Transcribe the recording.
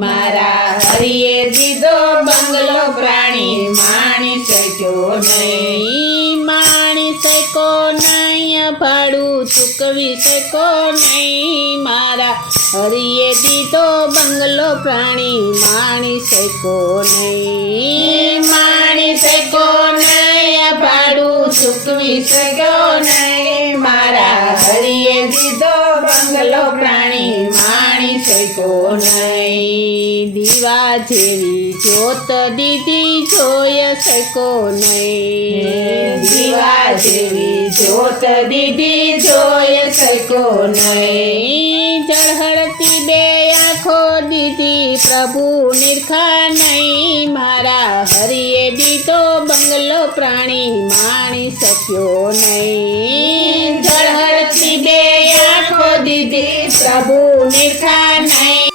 મારા હરિએ દીધો બંગલો પ્રાણી માણી શક્યો નહીં, માણી શકો નહીં, ભાડું ચૂકવી શકો નહીં, મારા હરિએ દીધો બંગલો પ્રાણી માણી શકો નહીં, માણી શક્યો નહીં, ભાડું ચૂકવી શક્યો નહીં, મારા હરિએ દીધો બંગલો પ્રાણી માણી શક્યો નહીં. દીવા જેવી જ્યોત દીધી જોઈ શકો નહીં, દીવા જેવી જ્યોત દીધી જોઈ શક્યો નહીં, ઝળહળતી બે આંખો દીધી પ્રભુ નિરખા નહીં, મારા હરિએ દીધો બંગલો પ્રાણી માણી શક્યો નહીં, ઝળહળતી બે આંખો દીધી પ્રભુ નિરખા નહીં,